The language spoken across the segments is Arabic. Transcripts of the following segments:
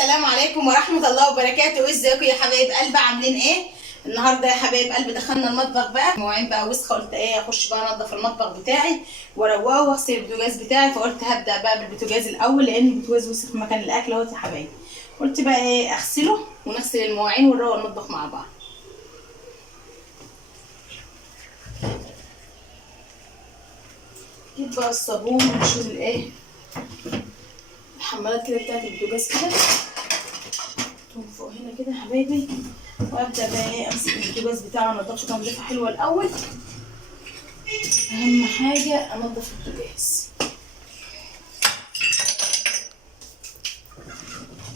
السلام عليكم ورحمة الله وبركاته. ازيكم يا حبايب قلب؟ عاملين ايه النهارده يا حبايب قلب؟ دخلنا المطبخ بقى، مواعين بقى وسخه، قلت ايه اخش بقى انضف المطبخ بتاعي واروقه واغسل البوتاجاز بتاعي. فقلت هبدا بقى بالبوتاجاز الاول لان البوتاجاز وسخ مكان الاكل اهوت يا حبايب. قلت بقى ايه اغسله ونغسل المواعين ونروق المطبخ مع بعض. جيب بقى الصابون ونشيل الايه الحمالات كده بتاعت البوتاجاز كده من فوق هنا كده يا حبايبي، وابدا بقى ايه امسك البوتاجاز بتاعي انضفه تنظيفه حلوه الاول. اهم حاجه انضف البوتاجاز.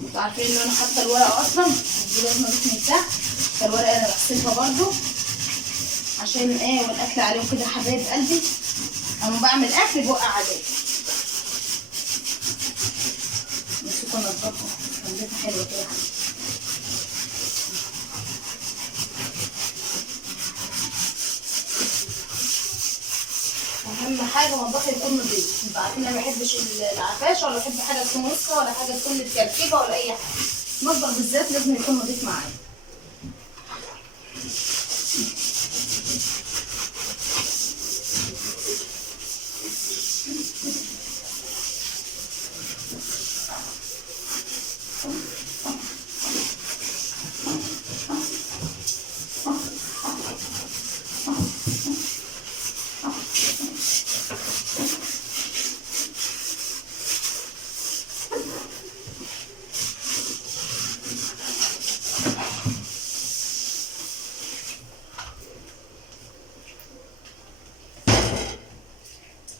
انتوا عارفين ان انا حاطه الورقه اصلا دي لازم اضيف من تحت، فالورقه انا بغسلها برده عشان ايه والاكل عليهم كده يا حبايب قلبي. انا بعمل اكل بوقع عليه مسكوا انضفه تنظيفه حلوه كده يا حبايبي. اهم حاجه مطبخي يكون نظيف. انتوا عارفين انا ما بحبش العفاشه ولا بحب حاجه تكون وسخه ولا حاجه تكون متكركبه ولا اي حاجه. المطبخ بالذات لازم يكون نظيف معايا.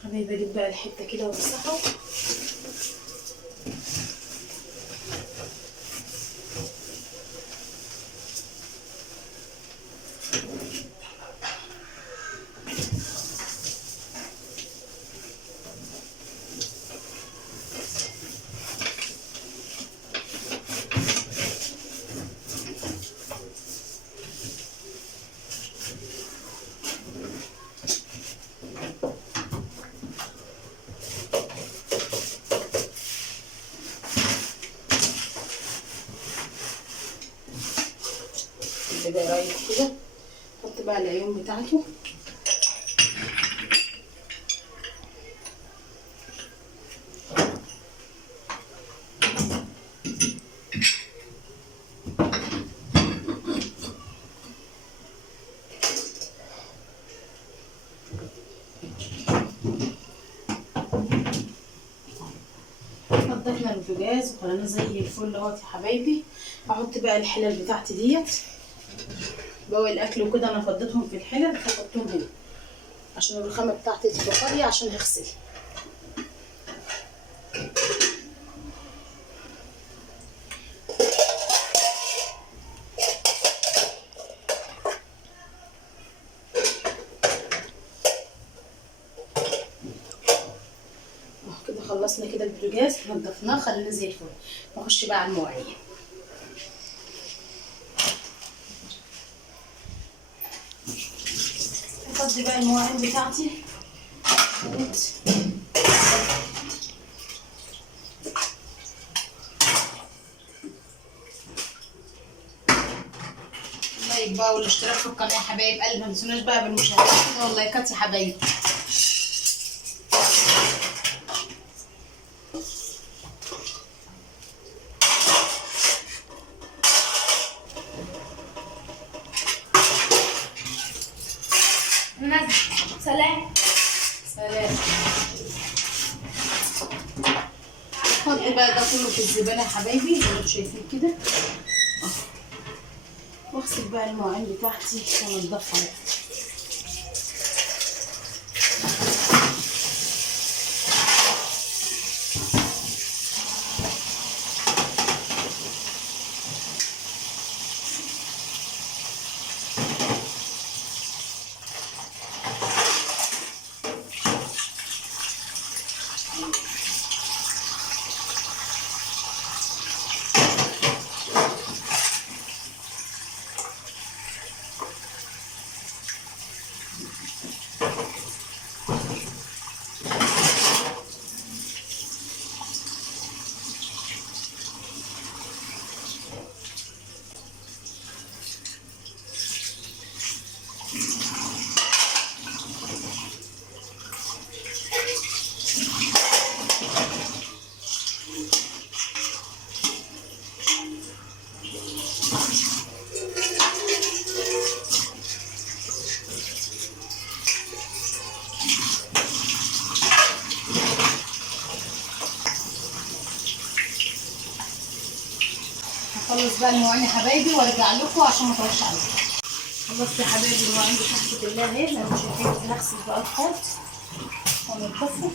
حبايبي بجيب بقى الحته كده وامسحه. كده رايح كده احط بقى العيون بتاعته. نضفنا البوتاجاز وخلينا زي الفل اهوت يا حبايبي. هحط بقى الحلل بتاعتي ديت بواقي الاكل وكده، انا فضيتهم في الحلل هحطهم هنا عشان الرخامه بتاعتي تبقى فاضيه عشان هغسل. كده خلصنا كده البوتاجاز نضفناه خلينا زي الفل. نخش بقى على المواعين. افضي بقى المواعين بتاعتي. اللايك بقى والاشتراك في القناه يا حبايب قلب، ما تنسوناش بقى بالمشاهدات كده واللايكات يا حبايبي. سلام سلام. حط بقى ده كله في الزباله يا حبايبي زي ما انتم شايفين كده. واغسل بقى المواعين بتاعتي وانضفها. خلص بقى المواعين يا حبايبي وارجع لكم عشان ما اطولش عليكم. خلصت يا حبايبي المواعين بتاعتي كلها اهي. لو مش شايفين نغسل بقى الحوض وننضفه.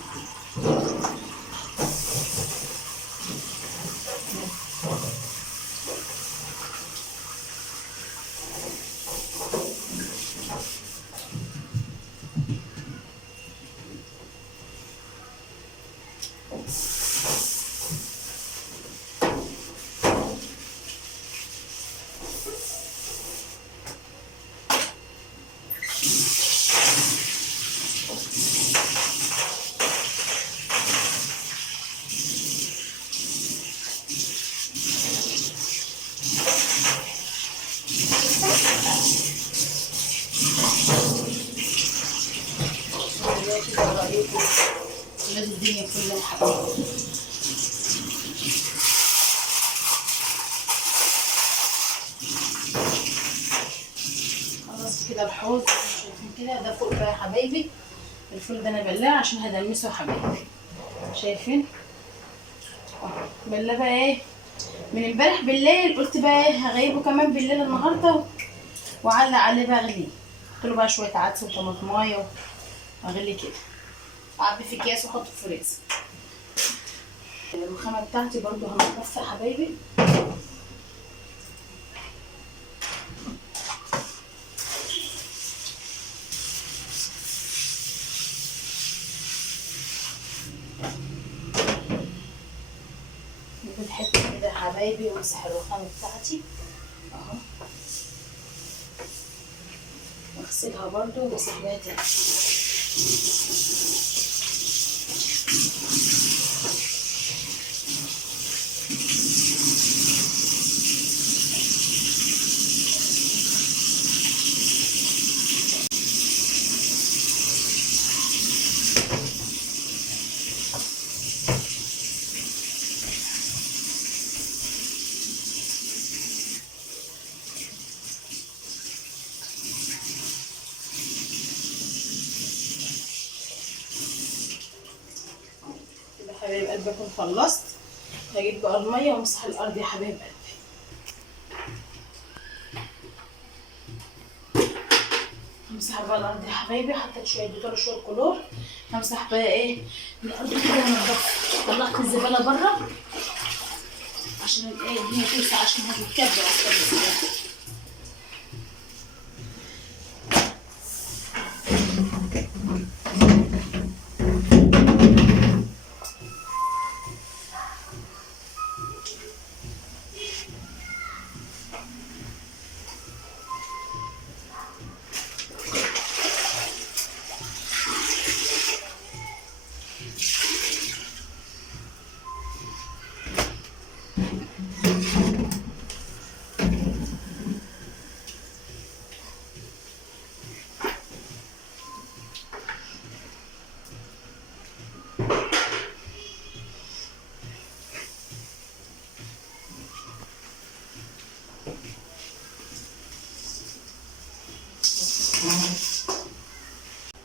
كده رايكم لازم الدنيا كلها يا حبايبي. خلاص كده الحوض شايفين كده. ده فوق بقى يا حبايبي. الفول ده انا بلاه عشان هدمسه يا حبايبي. شايفين بلاه بقى ايه من امبارح بالليل. قلت بقى ايه هغيبه كمان بالليل النهارده وعلق عليه بقى اغليه. قلت له بقى شويه عدس وطماطمايه واغلي كده اعبي في اكياس واحطه في الفريزر. الرخامه بتاعتي برضو هنضفها يا حبايبي. ناخد حته كده يا حبايبي وامسح الرخامه بتاعتي اهو واغسلها برضو وامسح بيها تاني. حبايب قلبي اكون خلصت. هجيب بقى الميه وامسح الارض يا حبايب قلبي. همسح بقى الارض يا حبايبي. حطيت شويه ديتول وشويه كلور. همسح بقى ايه الارض كده وانضفها. طلعت الزباله بره عشان ايه الدنيا توسع عشان هتتكبر اصلا الزباله.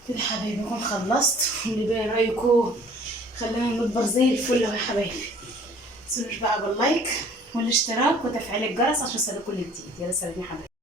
كده حبايبي اكون خلصت. واللي بقى رايكم خلينا نكبر زي الفل اهو يا حبايبي. متنسوش بقى باللايك والاشتراك وتفعيل الجرس عشان يوصلكوا كل جديد. يلا سلام يا حبايبي.